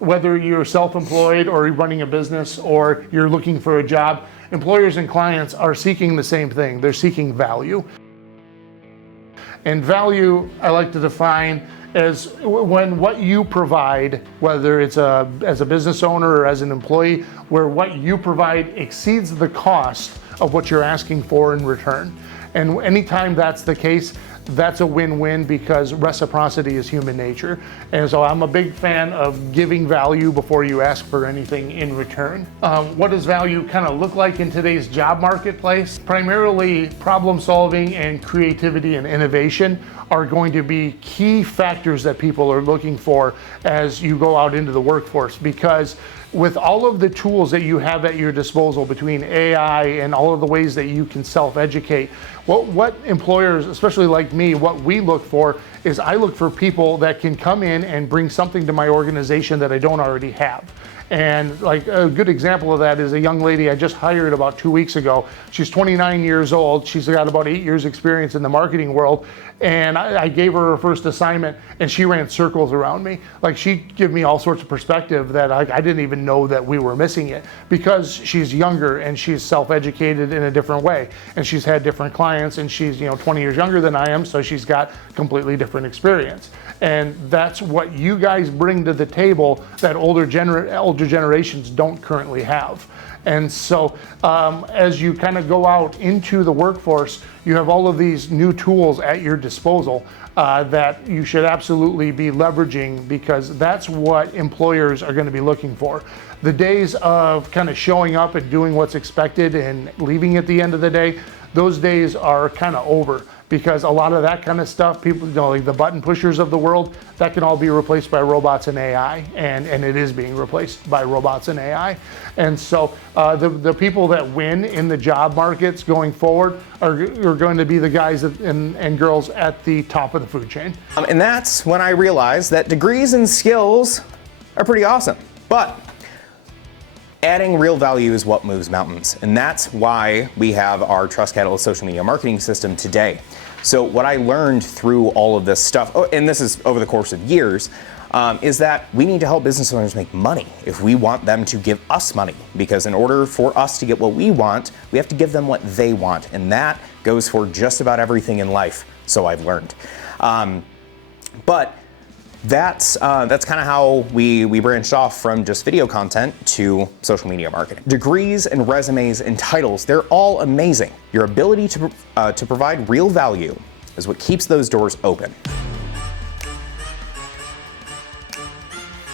whether you're self-employed or you're running a business or you're looking for a job, employers and clients are seeking the same thing. They're seeking value. And value, I like to define as when what you provide, whether it's as a business owner or as an employee, where what you provide exceeds the cost of what you're asking for in return. And anytime that's the case, that's a win-win, because reciprocity is human nature. And so I'm a big fan of giving value before you ask for anything in return. What does value kind of look like in today's job marketplace? Primarily problem solving and creativity and innovation are going to be key factors that people are looking for as you go out into the workforce, because with all of the tools that you have at your disposal between AI and all of the ways that you can self-educate, what employers, especially like me, what we look for is I look for people that can come in and bring something to my organization that I don't already have. And like a good example of that is a young lady I just hired about 2 weeks ago. She's 29 years old. She's got about 8 years experience in the marketing world. And I gave her first assignment and she ran circles around me. Like, she'd give me all sorts of perspective that I didn't even know that we were missing it, because she's younger and she's self-educated in a different way. And she's had different clients, and she's 20 years younger than I am, so she's got completely different experience. And that's what you guys bring to the table that older generations don't currently have. And so as you kind of go out into the workforce, you have all of these new tools at your disposal that you should absolutely be leveraging, because that's what employers are going to be looking for. The days of kind of showing up and doing what's expected and leaving at the end of the day, those days are kind of over, because a lot of that kind of stuff, people, like the button pushers of the world, that can all be replaced by robots and AI, and it is being replaced by robots and AI. And so the people that win in the job markets going forward are going to be the guys and girls at the top of the food chain. And that's when I realized that degrees and skills are pretty awesome, but adding real value is what moves mountains. And that's why we have our Trust Catalyst social media marketing system today. So what I learned through all of this stuff, and this is over the course of years, is that we need to help business owners make money if we want them to give us money. Because in order for us to get what we want, we have to give them what they want. And that goes for just about everything in life, so I've learned. But that's kind of how we branched off from just video content to social media marketing. Degrees and resumes and titles, they're all amazing. Your ability to provide real value is what keeps those doors open.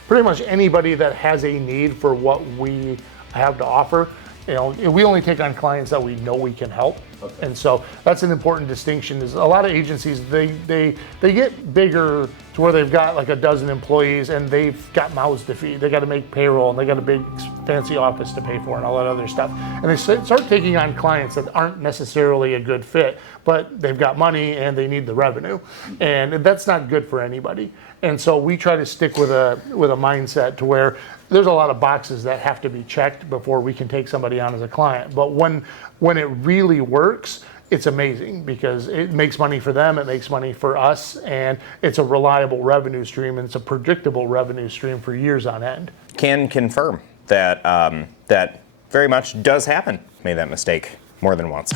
Pretty much anybody that has a need for what we have to offer, we only take on clients that we know we can help. Okay. And so that's an important distinction. Is a lot of agencies, they get bigger to where they've got like a dozen employees and they've got mouths to feed. They got to make payroll and they got a big fancy office to pay for and all that other stuff. And they start taking on clients that aren't necessarily a good fit, but they've got money and they need the revenue. And that's not good for anybody. And so we try to stick with a mindset to where there's a lot of boxes that have to be checked before we can take somebody on as a client. But when it really works, it's amazing, because it makes money for them, it makes money for us, and it's a reliable revenue stream, and it's a predictable revenue stream for years on end. Can confirm that that very much does happen. Made that mistake more than once.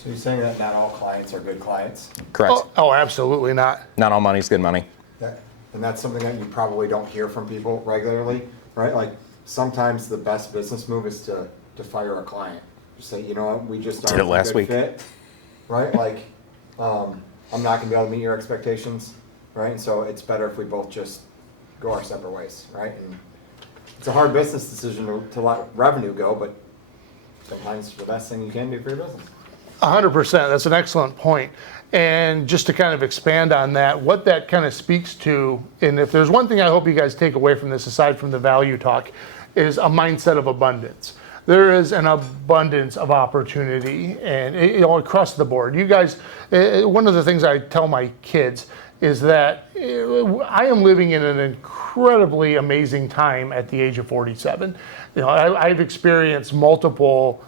So you're saying that not all clients are good clients? Correct. Oh, absolutely not. Not all money's good money. And that's something that you probably don't hear from people regularly, right? Like, sometimes the best business move is to fire a client. Just say, you know what, we just aren't a good fit, right? Like, I'm not gonna be able to meet your expectations, right? And so it's better if we both just go our separate ways, right? And it's a hard business decision to let revenue go, but sometimes it's the best thing you can do for your business. 100%, that's an excellent point. And just to kind of expand on that, what that kind of speaks to, and if there's one thing I hope you guys take away from this, aside from the value talk, is a mindset of abundance. There is an abundance of opportunity, and across the board. You guys, one of the things I tell my kids is that I am living in an incredibly amazing time at the age of 47. I've experienced multiple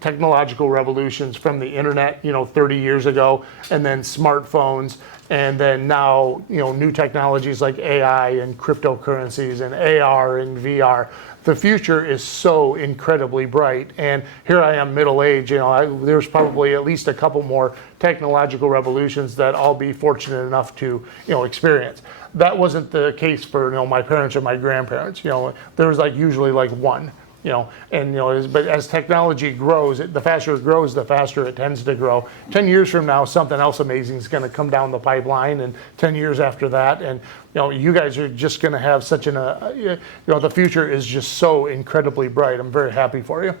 technological revolutions from the internet, 30 years ago, and then smartphones, and then now, new technologies like AI and cryptocurrencies and AR and VR. The future is so incredibly bright, and here I am middle-aged, there's probably at least a couple more technological revolutions that I'll be fortunate enough to, experience. That wasn't the case for, my parents or my grandparents. There was usually one. But as technology grows, the faster it grows, the faster it tends to grow. 10 years from now, something else amazing is going to come down the pipeline, and 10 years after that, and you guys are just going to have such the future is just so incredibly bright. I'm very happy for you.